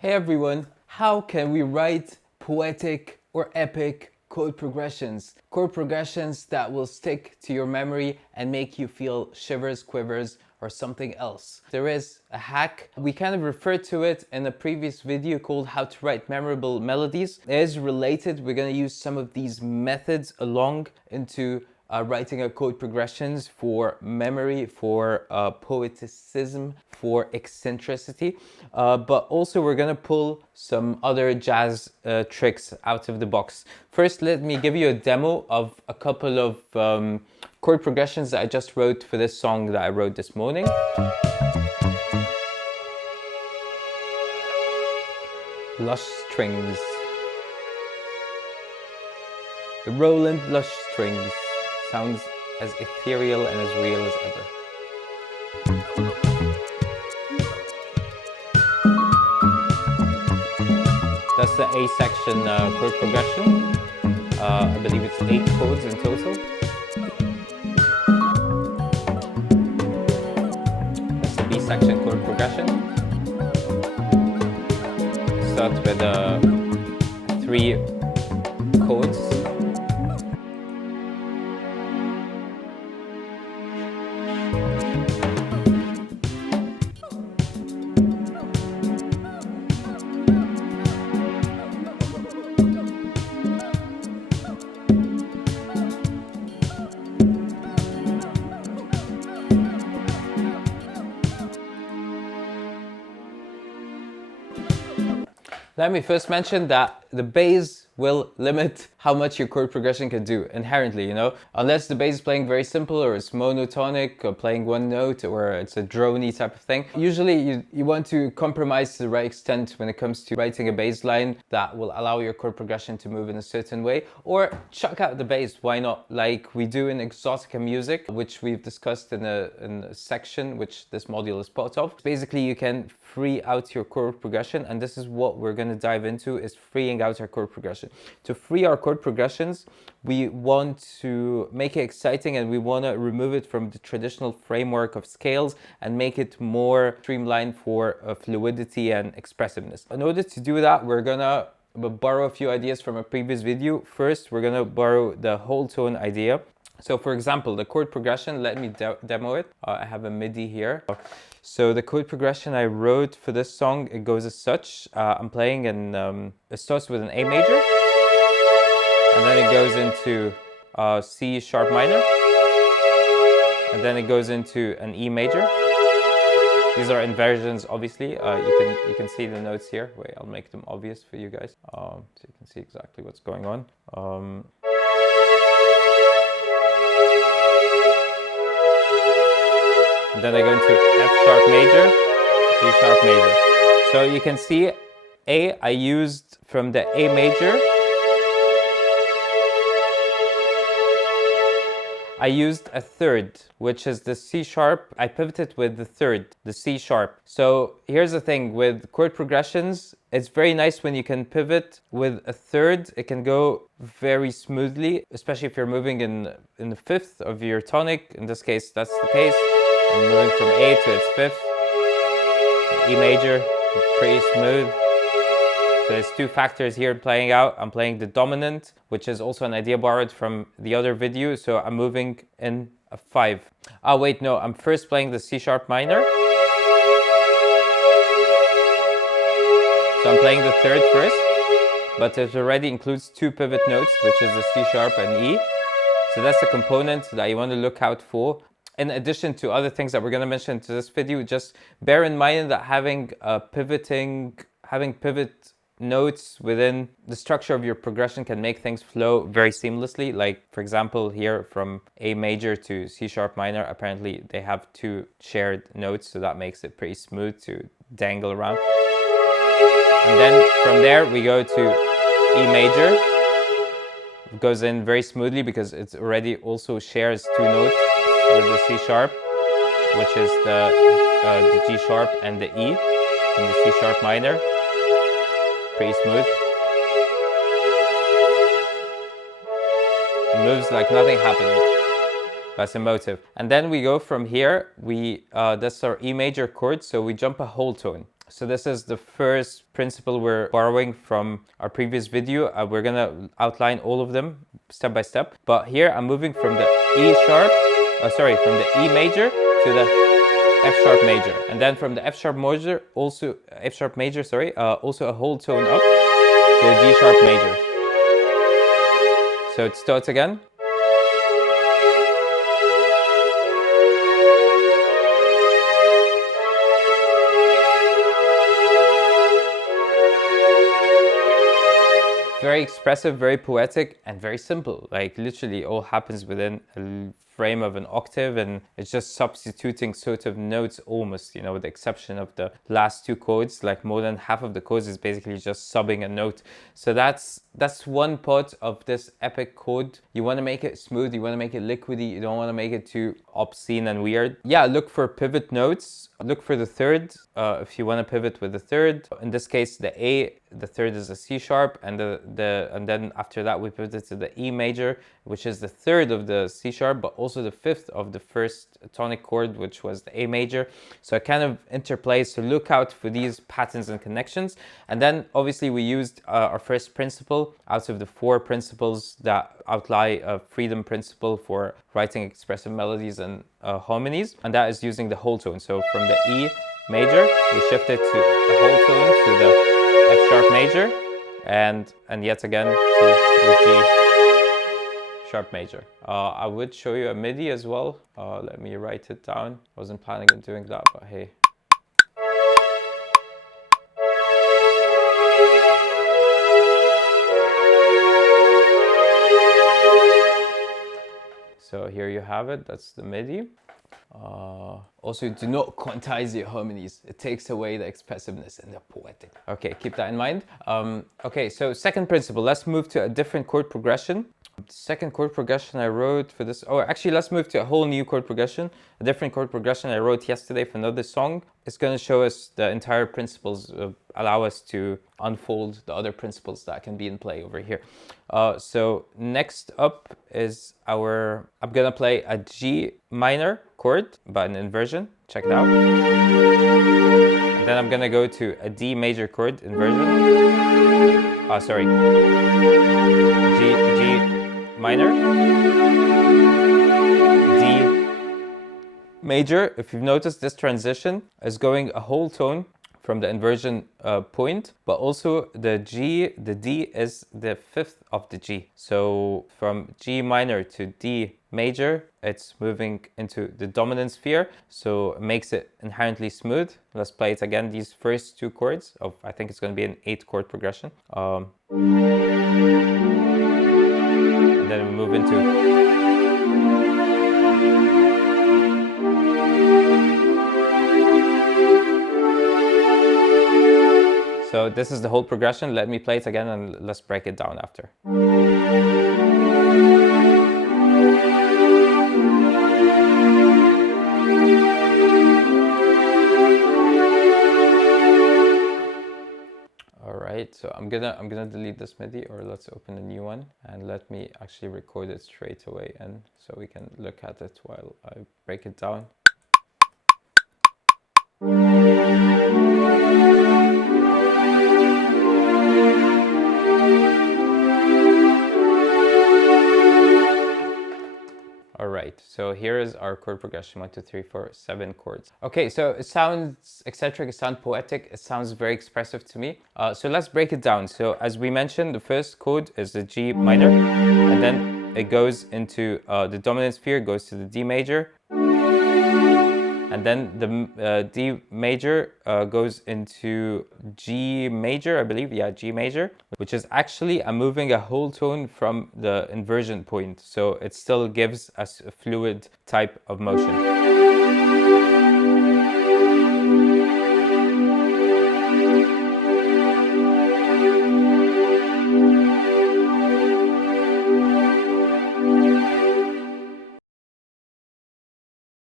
Hey everyone, how can we write poetic or epic chord progressions? Chord progressions that will stick to your memory and make you feel shivers, quivers, or something else. There is a hack. We kind of referred to it in a previous video called How to Write Memorable Melodies. It is related. We're going to use some of these methods along into writing our chord progressions for memory, for poeticism, for eccentricity. But also we're gonna pull some other jazz tricks out of the box. First, let me give you a demo of a couple of chord progressions that I just wrote for this song that I wrote this morning. Lush strings. The Roland Lush strings. Sounds as ethereal and as real as ever. That's the A section chord progression. I believe it's 8 chords in total. That's the B section chord progression. Start with 3 chords. Let me first mention that the bass will limit how much your chord progression can do inherently, you know? Unless the bass is playing very simple or it's monotonic or playing one note or it's a drony type of thing. Usually you want to compromise to the right extent when it comes to writing a bass line that will allow your chord progression to move in a certain way, or chuck out the bass, why not? Like we do in Exotica music, which we've discussed in a section which this module is part of. Basically you can free out your chord progression, and this is what we're going to dive into, is freeing out our chord progression. To free our chord progressions, we want to make it exciting and we want to remove it from the traditional framework of scales and make it more streamlined for fluidity and expressiveness. In order to do that, we're gonna borrow a few ideas from a previous video. First, we're gonna borrow the whole tone idea. So for example, the chord progression, let me demo it. I have a MIDI here. So the chord progression I wrote for this song, it goes as such. I'm playing and it starts with an A major, and then it goes into C sharp minor, and then it goes into an E major. These are inversions, obviously. You can see the notes here. Wait, I'll make them obvious for you guys, so you can see exactly what's going on. Then I go into F sharp major, G sharp major. So you can see A, I used from the A major, I used a third, which is the C sharp. I pivoted with the third, the C sharp. So here's the thing with chord progressions, it's very nice when you can pivot with a third. It can go very smoothly, especially if you're moving in the fifth of your tonic. In this case, that's the case. I'm moving from A to its fifth, E major, pretty smooth. So there's 2 factors here playing out. I'm playing the dominant, which is also an idea borrowed from the other video. So I'm moving in a 5. Oh wait, no, I'm first playing the C sharp minor. So I'm playing the third first, but it already includes 2 pivot notes, which is the C sharp and E. So that's the component that you want to look out for. In addition to other things that we're going to mention to this video, just bear in mind that having pivot notes within the structure of your progression can make things flow very seamlessly. Like for example, here from A major to C sharp minor, apparently they have 2 shared notes, so that makes it pretty smooth to dangle around. And then from there we go to E major. It goes in very smoothly because it already also shares 2 notes with the C sharp, which is the G sharp and the E, and the C sharp minor. Pretty smooth. It moves like nothing happened. That's emotive. And then we go from here, that's our E major chord, so we jump a whole tone. So this is the first principle we're borrowing from our previous video. We're gonna outline all of them step by step. But here I'm moving from the E sharp, from the E major to the F sharp major, and then from the F sharp major, also also a whole tone up to the G sharp major. So it starts again. Very expressive, very poetic, and very simple. Like literally all happens within a frame of an octave, and it's just substituting sort of notes almost, you know, with the exception of the last two chords. Like more than half of the chords is basically just subbing a note. So that's one part of this epic chord. You want to make it smooth, you want to make it liquidy, you don't want to make it too obscene and weird. Yeah, look for pivot notes. Look for the third if you want to pivot with the third. In this case, the A, the third is a C sharp, and and then after that we pivoted to the E major, which is the third of the C sharp, but also the fifth of the first tonic chord, which was the A major. So it kind of interplays. So look out for these patterns and connections. And then obviously we used our first principle out of the 4 principles that outline a freedom principle for writing expressive melodies and harmonies, and that is using the whole tone. So from the E major, we shifted to the whole tone to the F sharp major, and yet again to the G sharp major. I would show you a MIDI as well. Let me write it down. Wasn't planning on doing that, but hey. So here you have it, that's the MIDI. Also, do not quantize your harmonies. It takes away the expressiveness and the poetic. Okay, keep that in mind. Okay, so second principle, let's move to a different chord progression. The second chord progression I wrote for this, actually let's move to a whole new chord progression. A different chord progression I wrote yesterday for another song. It's going to show us the entire principles, allow us to unfold the other principles that can be in play over here. So next up is I'm going to play a G minor chord, but an inversion. Check it out. And then I'm going to go to a D major chord inversion. G minor, D major. If you've noticed, this transition is going a whole tone from the inversion point, but also the D is the fifth of the G. So from G minor to D major, it's moving into the dominant sphere, so it makes it inherently smooth. Let's play it again, these first 2 chords of, I think it's going to be an 8 chord progression. And then we move into So this is the whole progression. Let me play it again and let's break it down after. Alright, so I'm gonna delete this MIDI, or let's open a new one, and let me actually record it straight away, and so we can look at it while I break it down. Alright, so here is our chord progression, 1, 2, 3, 4, 7 chords. Okay, so it sounds eccentric, it sounds poetic, it sounds very expressive to me. So let's break it down. So as we mentioned, the first chord is the G minor, and then it goes into the dominant sphere, goes to the D major, and then the D major goes into G major, I believe, yeah, G major, which is actually I'm moving a whole tone from the inversion point, so it still gives us a fluid type of motion.